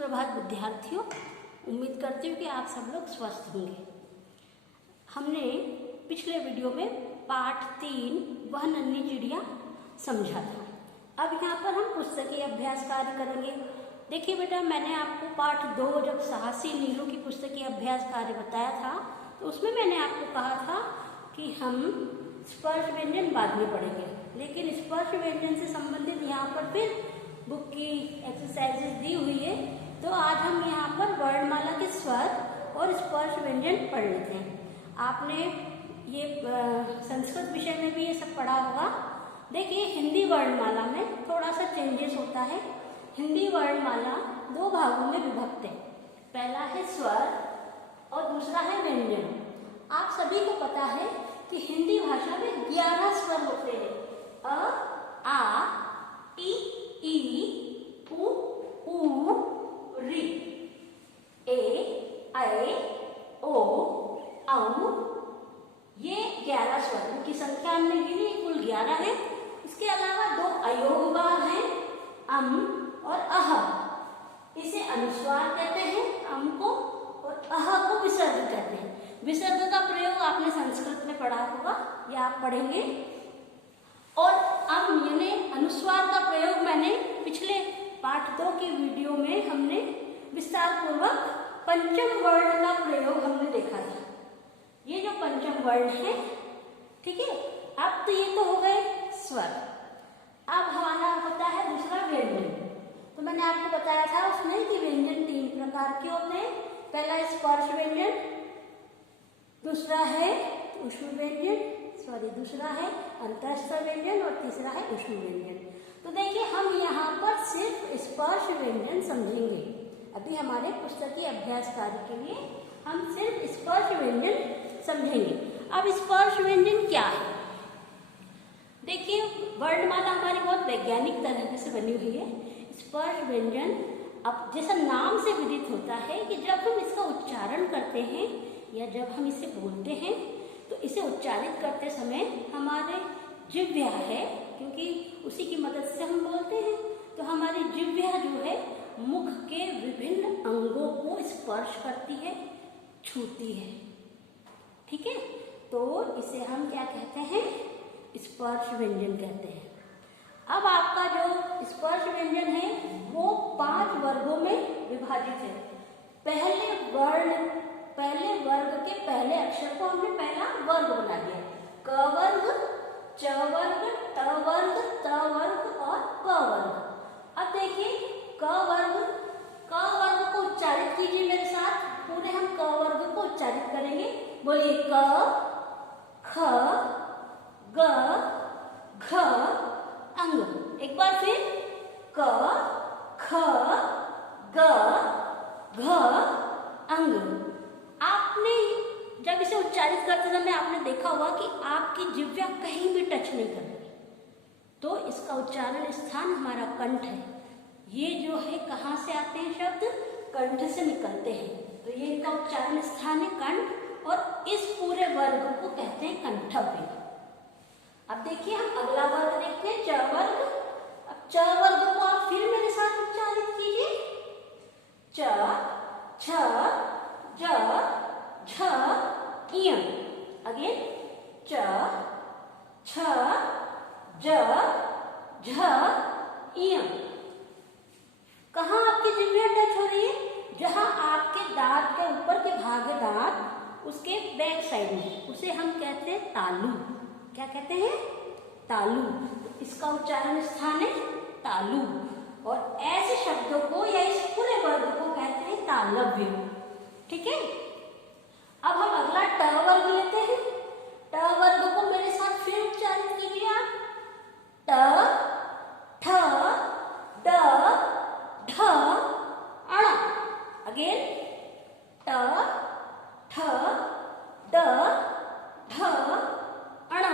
सुप्रभात विद्यार्थियों। उम्मीद करती हूँ कि आप सब लोग स्वस्थ होंगे। हमने पिछले वीडियो में पाठ 3 वह नन्ही चिड़िया समझा था। अब यहाँ पर हम पुस्तकीय अभ्यास कार्य करेंगे। देखिए बेटा, मैंने आपको पाठ 2 जब साहसी नीलू की पुस्तकीय अभ्यास कार्य बताया था तो उसमें मैंने आपको कहा था कि हम स्पर्श व्यंजन बाद में पढ़ेंगे, लेकिन स्पर्श व्यंजन से संबंधित यहाँ पर फिर बुक की एक्सरसाइजेज दी हुई है, तो आज हम यहाँ पर वर्णमाला के स्वर और स्पर्श व्यंजन पढ़ लेते हैं। आपने ये संस्कृत विषय में भी ये सब पढ़ा होगा। देखिए, हिंदी वर्णमाला में थोड़ा सा चेंजेस होता है। हिंदी वर्णमाला 2 भागों में विभक्त है। पहला है स्वर और दूसरा है व्यंजन। आप सभी को पता है कि हिंदी भाषा में 11 स्वर होते हैं। अ, आ, ई, उ, ऊ, ऋ, ए, ऐ, ओ, औ। ये 11 स्वर, उनकी संख्या हमने गिनी, कुल 11 है। इसके अलावा 2 अयोगवा हैं, अम और अह। इसे अनुस्वार कहते हैं, अम को, और अह को विसर्ग कहते हैं। विसर्ग का प्रयोग आपने संस्कृत में पढ़ा होगा या आप पढ़ेंगे। और अम यानी अनुस्वार का प्रयोग मैंने पिछले पाठ 2 की वीडियो में हमने विस्तार पूर्वक पंचम वर्ण का प्रयोग हमने देखा था। ये जो पंचम वर्ण है, ठीक है। अब तो ये तो हो गए स्वर। अब हमारा होता है दूसरा व्यंजन। तो मैंने आपको बताया था उसमें कि व्यंजन 3 प्रकार के होते हैं। पहला स्पर्श व्यंजन, दूसरा है ऊष्म व्यंजन, दूसरा है अंतःस्थ व्यंजन और तीसरा है ऊष्म व्यंजन। तो देखिए, हम यहाँ पर सिर्फ स्पर्श व्यंजन समझेंगे। अभी हमारे पुस्तकीय अभ्यास कार्य के लिए हम सिर्फ स्पर्श व्यंजन समझेंगे। अब स्पर्श व्यंजन क्या है? देखिए, वर्णमाला हमारी बहुत वैज्ञानिक तरीके से बनी हुई है। स्पर्श व्यंजन अब जैसा नाम से विदित होता है कि जब हम इसका उच्चारण करते हैं या जब हम इसे बोलते हैं तो इसे उच्चारित करते समय हमारे जिह्वा है, क्योंकि उसी की मदद से हम बोलते हैं, तो हमारी जिह्वा जो है मुख के विभिन्न अंगों को स्पर्श करती है, छूती है। ठीक है, तो इसे हम क्या कहते हैं? स्पर्श व्यंजन कहते हैं। अब आपका जो स्पर्श व्यंजन है वो 5 वर्गों में विभाजित है। पहले वर्ग के पहले अक्षर को हमने पहला वर्ग बना दिया। क वर्ग, च वर्ग, ट वर्ग, त वर्ग और क वर्ग। अब देखिए, क वर्ग को उच्चारित कीजिए मेरे साथ। पूरे हम क वर्ग को उच्चारित करेंगे। बोलिए क, ख, ग, घ, अंग। एक बार फिर क, ख, ग, घ, अंग। आपने जब इसे उच्चारित करते समय आपने देखा होगा कि आपकी जिह्वा कहीं भी टच नहीं कर रही, तो इसका उच्चारण स्थान हमारा कंठ है। ये जो है कहाँ से आते हैं शब्द? कंठ से निकलते हैं, तो ये इनका उच्चारण स्थान है कंठ, और इस पूरे वर्ग को कहते हैं कंठव्य। अब देखिए, हम अगला वर्ग देखते हैं, च वर्ग। अब च वर्ग को आप फिर मेरे साथ उच्चारित कीजिए। च, छ, ज, झ, इय। अगेन च, छ, ज, झ, इय। कहाँ आपकी जिह्वा टच हो रही है? जहां आपके दांत के ऊपर के भाग है, दांत उसके बैक साइड में, उसे हम कहते हैं तालु। क्या कहते हैं? तालु। इसका उच्चारण स्थान है तालु। और ऐसे शब्दों को या इस पूरे वर्ग को कहते हैं तालव्य। ठीक है। अब हम अगला ट वर्ग लेते हैं। ट वर्ग को मेरे साथ फिर उच्चारित कीजिए आप। ट, ठ, ड, ढ, अण। अगेन ट, ठ, ड, ढ, अण।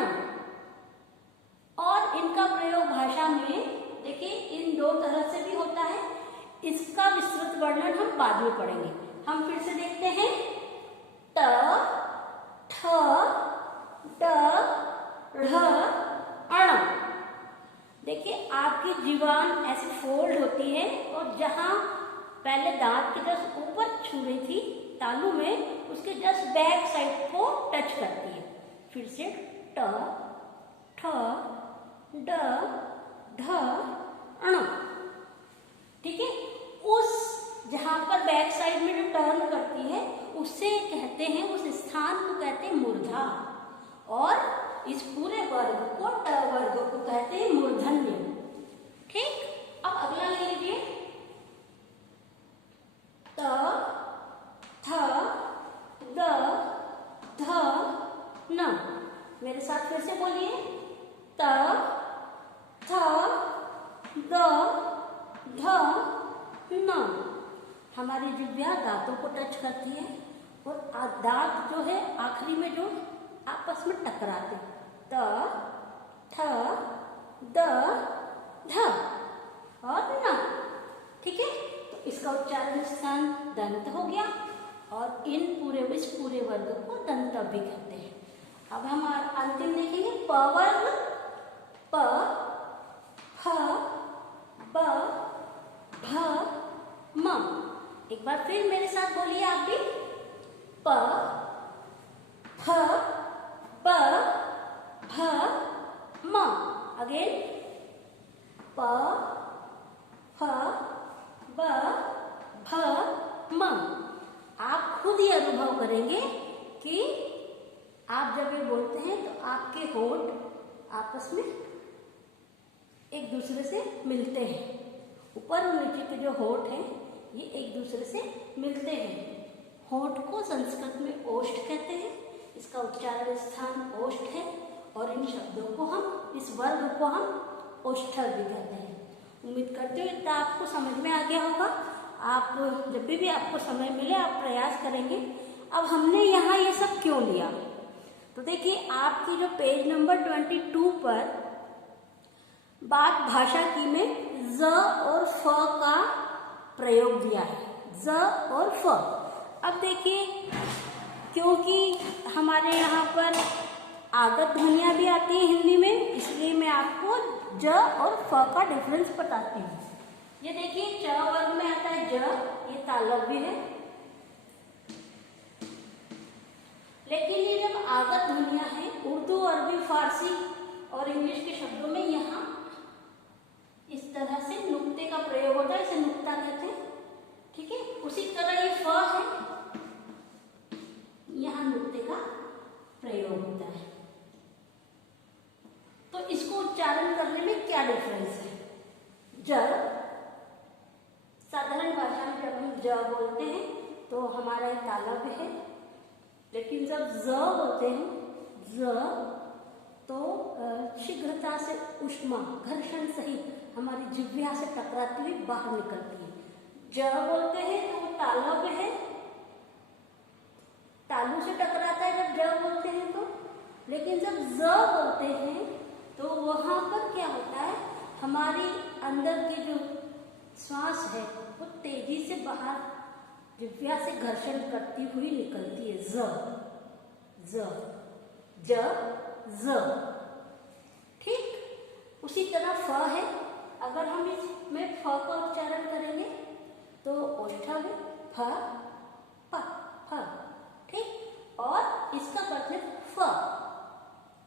और इनका प्रयोग भाषा में देखिए इन 2 तरह से भी होता है। इसका विस्तृत वर्णन हम बाद में पढ़ेंगे। हम फिर से देखते हैं, ट, ठ, ड, ढ़, अण। देखिए, आपकी जीवान ऐसे फोल्ड होती है और जहां पहले दांत के जस्ट ऊपर छू रही थी तालू में, उसके जस्ट बैक साइड को टच करती है। फिर से ट, ठ, ड, ढ, ण। ठीक है, उस जहां पर बैक साइड में जो टर्न करती है उससे कहते हैं, उस स्थान को कहते हैं मूर्धा, और इस पूरे वर्ग को, ट वर्ग को कहते हैं मूर्धन्य। ठीक, अब अगला ले लीजिए, त, थ, द, ध, न। मेरे साथ फिर से बोलिए, त, थ, द, ध, न। हमारी जिह्वा दांतों को टच करती है और दांत जो है आखिरी में जो आपस में टकराते, त, थ, द, ध और न। ठीक है, तो इसका उच्चारण स्थान दंत हो गया, और इस पूरे वर्ग को दंत भी कहते हैं। अब हम अंतिम देखेंगे, प वर्ग, प, फ, ब, भ, म। एक बार फिर मेरे साथ बोलिए आप भी, प, फ, ब, भ, म। अगेन, प, फ, ब, भ, म। आप खुद ही अनुभव करेंगे कि आप जब ये बोलते हैं तो आपके होंठ आपस में एक दूसरे से मिलते हैं। ऊपर और नीचे के जो होंठ हैं ये एक दूसरे से मिलते हैं। होंठ को संस्कृत में ओष्ठ कहते हैं, इसका उच्चारण स्थान ओष्ठ है, और इन शब्दों को हम, इस वर्ग को हम ओष्ठक भी कहते हैं। उम्मीद करती हूँ इतना आपको समझ में आ गया होगा। आप जब भी आपको समय मिले आप प्रयास करेंगे। अब हमने यहाँ ये सब क्यों लिया, तो देखिए आपकी जो पेज नंबर 22 पर बात भाषा की में ज और फ का प्रयोग दिया है, ज और फ। अब देखिए, क्योंकि हमारे यहाँ पर आगत ध्वनियाँ भी आती हैं हिंदी में, इसलिए मैं आपको ज और फ का डिफरेंस बताती हूँ। ये देखिए, च वर्ग में आता है ज, ये तालव्य है, लेकिन ये जब आगत ध्वनियाँ हैं उर्दू, अरबी, फारसी और इंग्लिश के शब्दों में यहाँ इस तरह से नुक्ते का प्रयोग होता है, इसे नुक्ता कहते हैं। ठीक है, उसी तरह ये फ है, यहाँ नुक्ते का प्रयोग होता है। तो इसको उच्चारण करने में क्या डिफरेंस है? जब साधारण भाषा में जब हम ज बोलते हैं तो हमारा एक तालव्य है, लेकिन जब ज बोलते हैं, ज, तो शीघ्रता से ऊष्मा घर्षण सहित हमारी जिह्वा से टकराती हुई बाहर निकलती है। ज बोलते हैं तो वो तालव्य है, तालू से टकराता है जब ज बोलते हैं तो, लेकिन जब ज बोलते हैं तो वहां पर क्या होता है, हमारी अंदर की जो श्वास है वो तेजी से बाहर जिह्वा से घर्षण करती हुई निकलती है। ज, ज, ज, ज। ठीक, उसी तरह फ है, अगर हम इसमें फ का उच्चारण करेंगे तो ओष्ठा है, फ, प, फ। ठीक, और इसका मतलब फ,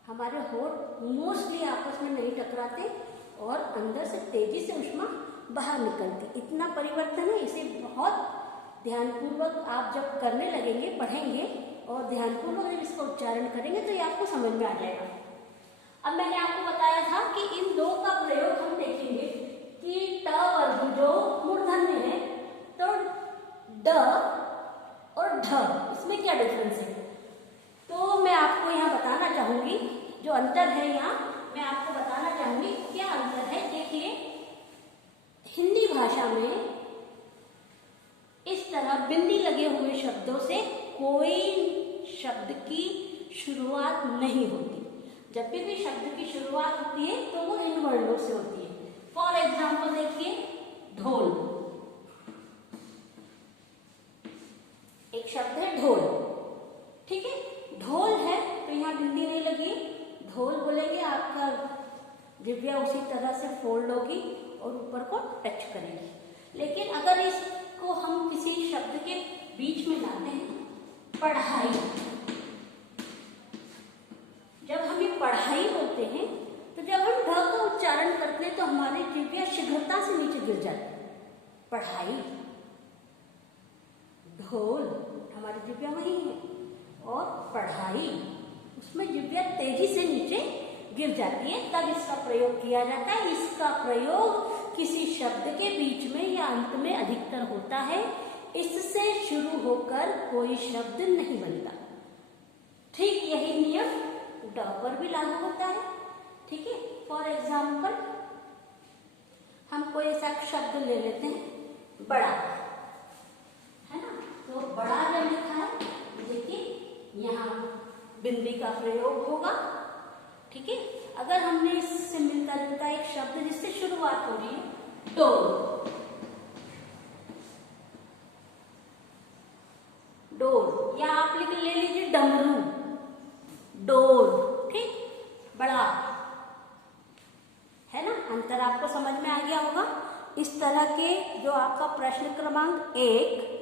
हमारे होंठ मोस्टली आपस में नहीं टकराते और अंदर से तेजी से ऊष्मा बाहर निकलती। इतना परिवर्तन है, इसे बहुत ध्यानपूर्वक आप जब करने लगेंगे, पढ़ेंगे और ध्यानपूर्वक जब इसका उच्चारण करेंगे तो ये आपको समझ में आ जाएगा। अब मैंने आपको बताया था कि इन दो का प्रयोग हम देखेंगे कि ट वर्ग जो मूर्धन्य है, तो ड और ढ, इसमें क्या डिफरेंस है? तो मैं आपको यहाँ बताना चाहूंगी, जो अंतर है यहाँ मैं आपको बताना चाहूंगी क्या अंतर है। देखिए, हिंदी भाषा में इस तरह बिंदी लगे हुए शब्दों से कोई शब्द की शुरुआत नहीं होती। जब भी शब्द की शुरुआत होती है तो वो इन वर्णों से होती है। फॉर एग्जाम्पल देखिए, ढोल, एक शब्द है ढोल। ठीक है, ढोल है तो यहाँ बिंदी नहीं लगी, ढोल बोलेंगे, आपका जिह्वा उसी तरह से फोल्ड होगी और ऊपर को टच करेगी। लेकिन अगर इस को हम किसी शब्द के बीच में लाते हैं, पढ़ाई। जब हम ये पढ़ाई बोलते हैं तो जब हम ढ का उच्चारण करते हैं तो हमारी जिह्वा शीघ्रता से नीचे गिर जाती है। पढ़ाई। ढोल, हमारी जिह्वा वही है, और पढ़ाई, उसमें जिह्वा तेजी से नीचे गिर जाती है, तब इसका प्रयोग किया जाता है। इसका प्रयोग किसी शब्द के बीच में या अंत में अधिकतर होता है। इससे शुरू होकर कोई शब्द नहीं बनता। ठीक यही नियम ड पर भी लागू होता है। ठीक है, फॉर एग्जाम्पल हम कोई ऐसा शब्द ले लेते हैं, बड़ा, है ना। तो बड़ा जब लिखा है, देखिए यहाँ बिंदी का प्रयोग होगा। ठीक है, अगर हमने इससे मिलता जुलता एक शब्द जिससे शुरुआत हो रही है, डोर, डोर, या आप ले लीजिए डमरू, डोर। ठीक, बड़ा, है ना। अंतर आपको समझ में आ गया होगा। इस तरह के जो आपका प्रश्न क्रमांक 1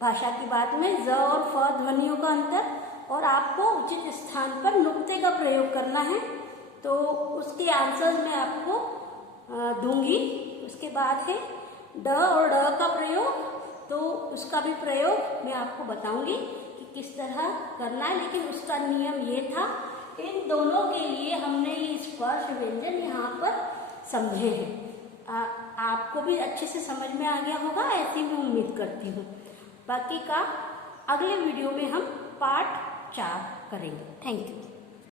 भाषा की बात में ज और फ ध्वनियों का अंतर, और आपको उचित स्थान पर नुक्ते का प्रयोग करना है, तो उसके आंसर मैं आपको दूंगी। उसके बाद है ड और ड का प्रयोग, तो उसका भी प्रयोग मैं आपको बताऊंगी कि किस तरह करना है। लेकिन उसका नियम ये था, इन दोनों के लिए हमने ये स्पर्श व्यंजन यहाँ पर समझे हैं। आपको भी अच्छे से समझ में आ गया होगा, ऐसी मैं उम्मीद करती हूँ। बाकी का अगले वीडियो में हम पार्ट 4 करेंगे। Thank you.